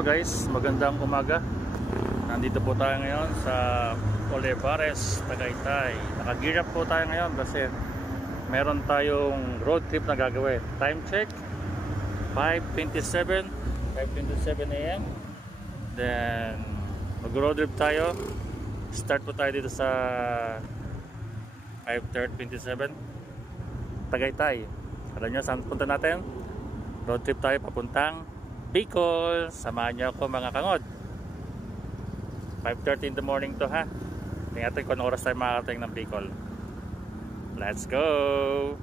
Hello guys, magandang umaga. Nandito po tayo ngayon sa Olivares, Tagaytay. Naka-gear up po tayo ngayon kasi meron tayong road trip na gagawin. Time check 5:27 AM. Then mag-road trip tayo. Start po tayo dito sa 5:27 Tagaytay. Alam nyo saan punta natin? Road trip tayo papuntang Bicol. Samahan nyo ako mga kangod. 5:30 in the morning to ha. Tingnan natin kung anong oras tayo makakarating ng Bicol. Let's go!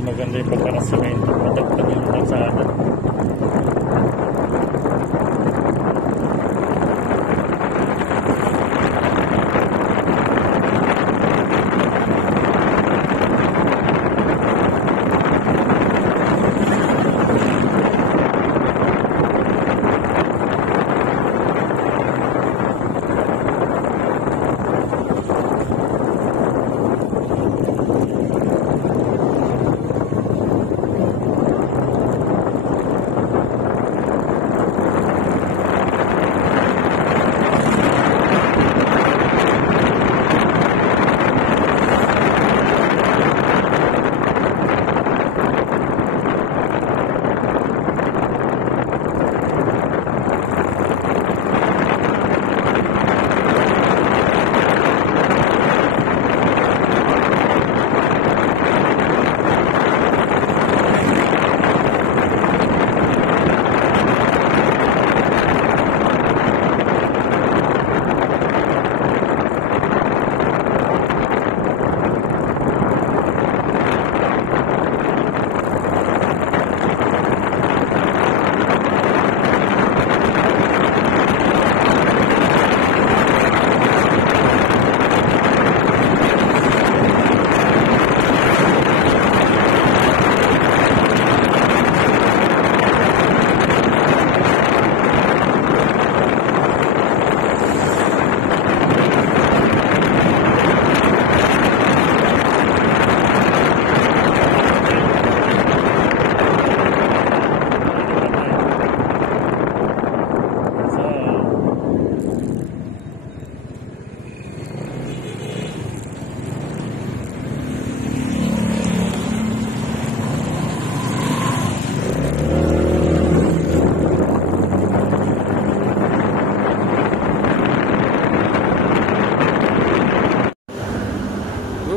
Maganda yung pagkakasemento, matagtag yung kalsada.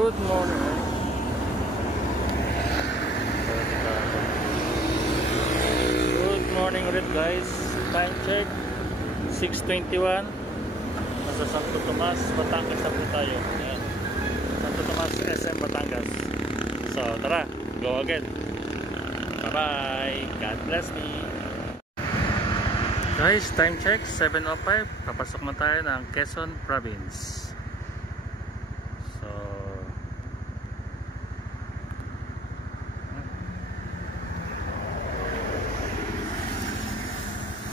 Good morning. Good morning ulit guys. Time check 6:21. Nasa Santo Tomas, Batangas na po tayo. Ayan. Santo Tomas, SM Batangas. So tara, go again. Bye bye. God bless me. Guys, time check 7:05. Papasok na tayo ng Quezon Province. So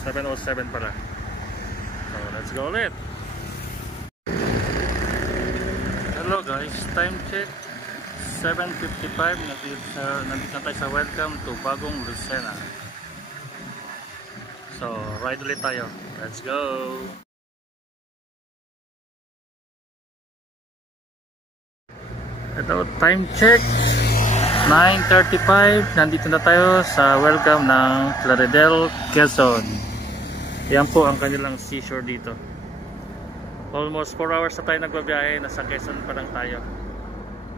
7:07 pala. So let's go ulit. Hello guys, time check 7:55. Nandito na tayo sa welcome to Bagong Lucena. So ride ulit tayo. Let's go. Ito, time check 9:35. Nandito na tayo sa welcome ng Plaridel, Quezon. Yan po ang kanilang seashore dito. Almost 4 hours na tayo nagbabiyahe. Nasa Quezon pa lang tayo.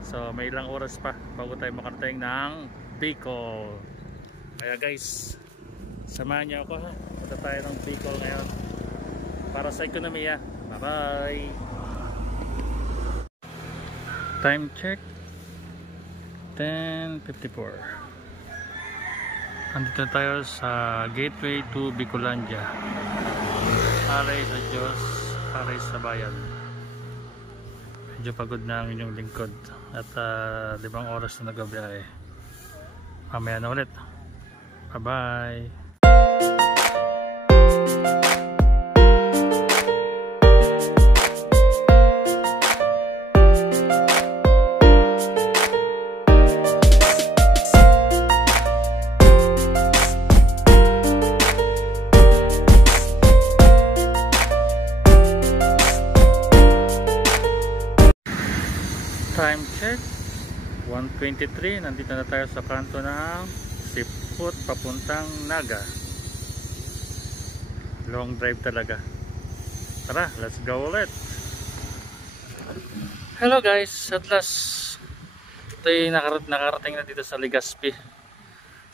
So may ilang oras pa bago tayo makarating ng Bicol. Kaya guys, samahan niyo ako ha. Punta tayo ng Bicol ngayon para sa ekonomiya. Bye bye. Time check 10:54. Andito tayo sa gateway to Bicolandia. Aray sa Diyos, aray sa bayan. Medyo pagod na ang inyong lingkod at 5 oras na nagbabiyahe. Mamaya na ulit. Bye bye. Time check 1:23. Nandito na tayo sa kanto ng Sipot papuntang Naga. Long drive talaga. Tara, let's go ulit. Hello guys, at last tayo nakarating na dito sa Legazpi.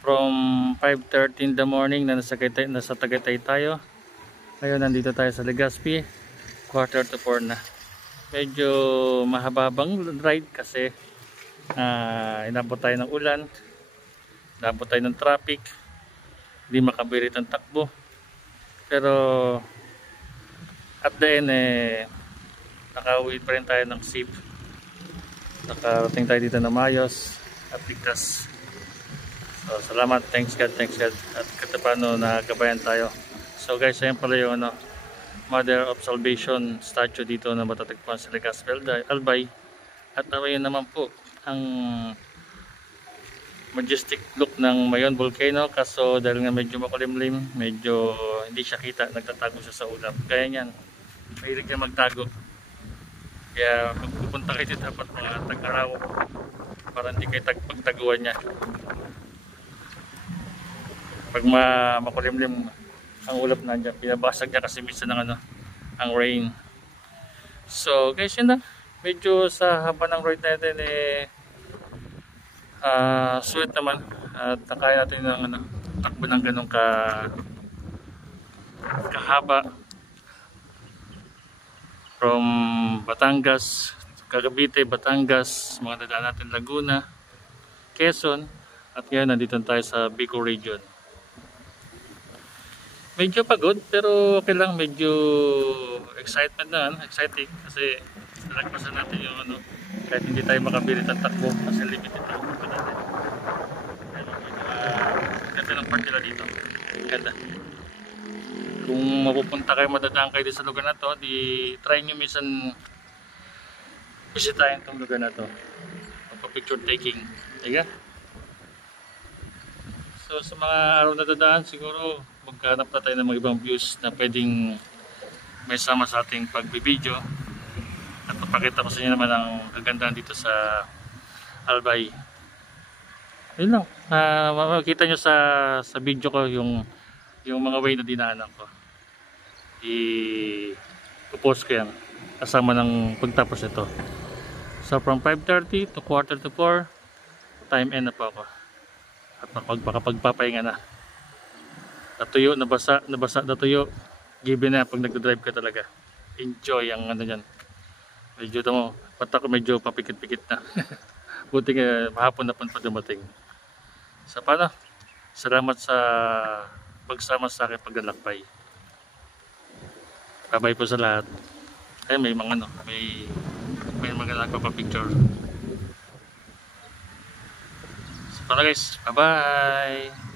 From 5:30 in the morning na nasa Tagaytay tayo. Ngayon nandito tayo sa Legazpi. 3:45 na. Medyo mahababang ride kasi inabot tayo ng ulan, inabot tayo ng traffic, hindi makabirit ang takbo, pero at the end nakauwi pa rin tayo ng safe. Nakarating tayo dito na maayos at ligtas. So salamat, thanks God at katapano nagabayan tayo. So guys, ayan pala yung Mother of Salvation statue dito na matatagpuan sa Legazpi, Albay. At ayan naman po ang majestic look ng Mayon Volcano, kaso dahil nga medyo makulimlim, medyo hindi siya kita, nagtatago siya sa ulap. Kaya yan, mahilig niya magtago. Kaya magpupunta kayo dito dapat mga tag-araw para hindi kayo pagtaguan niya. Pag makulimlim ang ulap nandiyan, pinabasag niya kasi minsan ng ang rain. So guys, yun na, medyo sa haba ng ride natin sweet naman at nakaya natin ng takbo ng ganun kahaba from Batangas, Cavite, Batangas, mga dadaan natin Laguna, Quezon, at ngayon nandito tayo sa Bicol region. Medyo pagod pero okay lang, medyo excitement na, exciting kasi nalagpasan natin yung kahit hindi tayo makabilit ang takbo kasi limited ang takbo natin. Pero ganda ng part nila dito, ganda. Kung mapupunta kayo, madadaan kayo sa lugar na to, di try nyo minsan bisitahin itong lugar na to, magpa-picture taking. Diga? So sa mga araw na dadaan siguro maghanap na tayo ng mga ibang views na pwedeng may sama sa ating pagbibideo at papakita ko sa inyo naman ang kagandahan dito sa Albay. Yun lang, makikita nyo sa video ko yung mga way na dinaanan ko. I-post ko yan kasama ng pagtapos ito. So from 5:30 to quarter to 4, time end na po ako. At makapagpapahinga na. Natuyo, nabasa, natuyo. Given na pag nagdadrive ka talaga. Enjoy ang ano yan. Medyo mo, pata ko medyo papikit-pikit na. Buti nga mahapon na pa dumating. So paano? Salamat sa pagsama sa akin paglalakbay. Bye-bye po sa lahat. Ay may mga ano, may mga nagpapapicture. So paano guys? Bye-bye!